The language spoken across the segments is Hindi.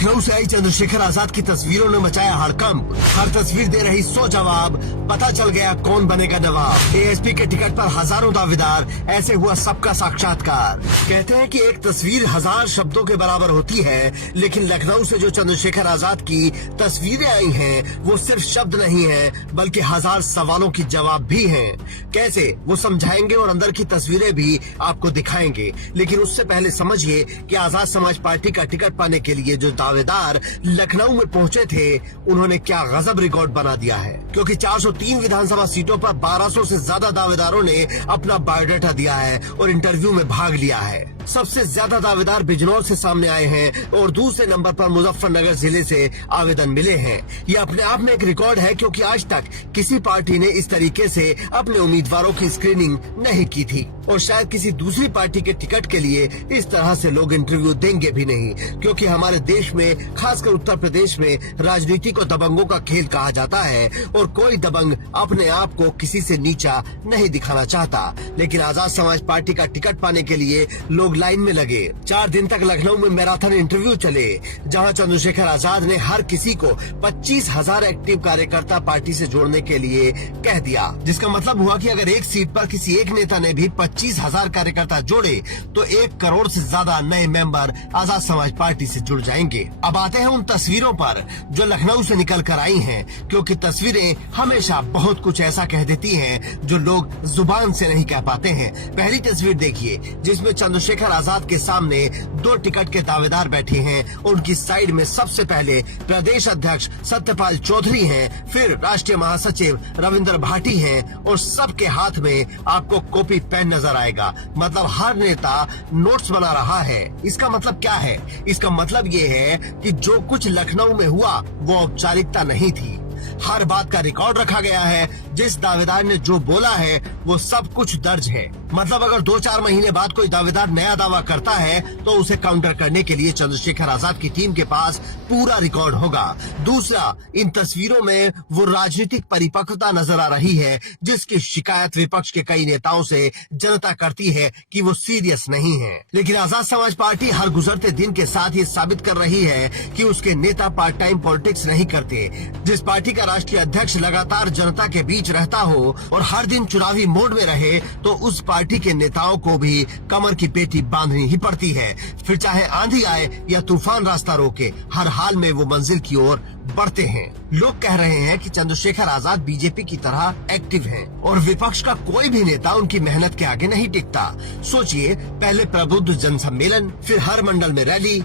लखनऊ से आई चंद्रशेखर आजाद की तस्वीरों ने मचाया हड़कंप। हर तस्वीर दे रही 100 जवाब। पता चल गया कौन बनेगा नवाब। एएसपी के टिकट पर हजारों दावेदार, ऐसे हुआ सबका साक्षात्कार। कहते हैं कि एक तस्वीर 1000 शब्दों के बराबर होती है, लेकिन लखनऊ से जो चंद्रशेखर आजाद की तस्वीरें आई हैं, वो सिर्फ शब्द नहीं है, बल्कि 1000 सवालों की जवाब भी हैं। कैसे, वो समझाएंगे और अंदर की तस्वीरें भी आपको दिखाएंगे। लेकिन उससे पहले समझिए कि आजाद समाज पार्टी का टिकट पाने के लिए जो दावेदार लखनऊ में पहुंचे थे, उन्होंने क्या गजब रिकॉर्ड बना दिया है। क्योंकि 403 विधानसभा सीटों पर 1200 से ज्यादा दावेदारों ने अपना बायोडाटा दिया है और इंटरव्यू में भाग लिया है। सबसे ज्यादा दावेदार बिजनौर से सामने आए हैं और दूसरे नंबर पर मुजफ्फरनगर जिले से आवेदन मिले हैं। ये अपने आप में एक रिकॉर्ड है, क्योंकि आज तक किसी पार्टी ने इस तरीके से अपने उम्मीदवारों की स्क्रीनिंग नहीं की थी और शायद किसी दूसरी पार्टी के टिकट के लिए इस तरह से लोग इंटरव्यू देंगे भी नहीं। क्योंकि हमारे देश में, खासकर उत्तर प्रदेश में, राजनीति को दबंगों का खेल कहा जाता है और कोई दबंग अपने आप को किसी से नीचा नहीं दिखाना चाहता। लेकिन आजाद समाज पार्टी का टिकट पाने के लिए लोग लाइन में लगे। 4 दिन तक लखनऊ में मैराथन इंटरव्यू चले, जहां चंद्रशेखर आजाद ने हर किसी को 25,000 एक्टिव कार्यकर्ता पार्टी से जोड़ने के लिए कह दिया। जिसका मतलब हुआ कि अगर एक सीट पर किसी एक नेता ने भी 25,000 कार्यकर्ता जोड़े तो 1 करोड़ से ज्यादा नए मेंबर आजाद समाज पार्टी से जुड़ जाएंगे। अब आते हैं उन तस्वीरों पर जो लखनऊ से निकल कर आई हैं, क्योंकि तस्वीरें हमेशा बहुत कुछ ऐसा कह देती हैं जो लोग जुबान से नहीं कह पाते हैं। पहली तस्वीर देखिए, जिसमें चंद्रशेखर आजाद के सामने 2 टिकट के दावेदार बैठे हैं। उनकी साइड में सबसे पहले प्रदेश अध्यक्ष सत्यपाल चौधरी हैं, फिर राष्ट्रीय महासचिव रविंद्र भाटी हैं और सबके हाथ में आपको कॉपी पेन नजर आएगा। मतलब हर नेता नोट्स बना रहा है। इसका मतलब क्या है? इसका मतलब ये है कि जो कुछ लखनऊ में हुआ वो औपचारिकता नहीं थी। हर बात का रिकॉर्ड रखा गया है। जिस दावेदार ने जो बोला है वो सब कुछ दर्ज है। मतलब अगर 2-4 महीने बाद कोई दावेदार नया दावा करता है तो उसे काउंटर करने के लिए चंद्रशेखर आजाद की टीम के पास पूरा रिकॉर्ड होगा। दूसरा, इन तस्वीरों में वो राजनीतिक परिपक्वता नजर आ रही है जिसकी शिकायत विपक्ष के कई नेताओं से जनता करती है कि वो सीरियस नहीं है। लेकिन आजाद समाज पार्टी हर गुजरते दिन के साथ ये साबित कर रही है कि उसके नेता पार्ट टाइम पॉलिटिक्स नहीं करते। जिस पार्टी का राष्ट्रीय अध्यक्ष लगातार जनता के बीच रहता हो और हर दिन चुनावी मोड में रहे, तो उस पार्टी के नेताओं को भी कमर की पेटी बांधनी ही पड़ती है। फिर चाहे आंधी आए या तूफान रास्ता रोके, हर हाल में वो मंजिल की ओर बढ़ते हैं। लोग कह रहे हैं कि चंद्रशेखर आजाद बीजेपी की तरह एक्टिव हैं और विपक्ष का कोई भी नेता उनकी मेहनत के आगे नहीं टिकता। सोचिए, पहले प्रबुद्ध जनसम्मेलन, फिर हर मंडल में रैली,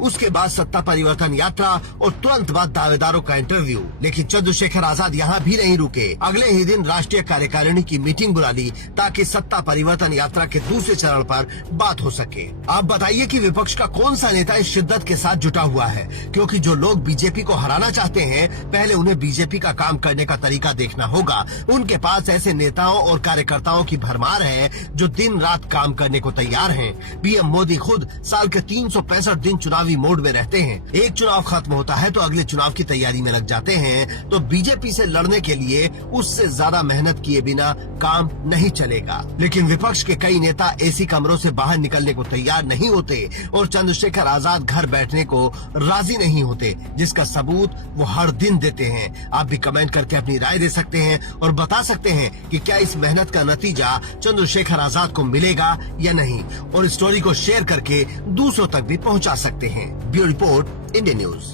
उसके बाद सत्ता परिवर्तन यात्रा और तुरंत बाद दावेदारों का इंटरव्यू। लेकिन चंद्रशेखर आजाद यहाँ भी नहीं रुके। अगले ही दिन राष्ट्रीय कार्यकारिणी की मीटिंग बुला ली ताकि सत्ता परिवर्तन यात्रा के दूसरे चरण पर बात हो सके। आप बताइए कि विपक्ष का कौन सा नेता इस शिद्दत के साथ जुटा हुआ है? क्योंकि जो लोग बीजेपी को हराना चाहते हैं, पहले उन्हें बीजेपी का काम करने का तरीका देखना होगा। उनके पास ऐसे नेताओं और कार्यकर्ताओं की भरमार है जो दिन रात काम करने को तैयार है। पीएम मोदी खुद साल के 365 दिन चुनावी मोड में रहते हैं। एक चुनाव खत्म होता है तो अगले चुनाव की तैयारी में लग जाते हैं। तो बीजेपी से लड़ने के लिए उससे ज्यादा मेहनत किए बिना काम नहीं चलेगा। लेकिन विपक्ष के कई नेता एसी कमरों से बाहर निकलने को तैयार नहीं होते और चंद्रशेखर आजाद घर बैठने को राजी नहीं होते, जिसका सबूत वो हर दिन देते हैं। आप भी कमेंट करके अपनी राय दे सकते हैं और बता सकते हैं कि क्या इस मेहनत का नतीजा चंद्रशेखर आजाद को मिलेगा या नहीं, और स्टोरी को शेयर करके दूसरों तक भी पहुंचा सकते हैं। Bureau report, India news.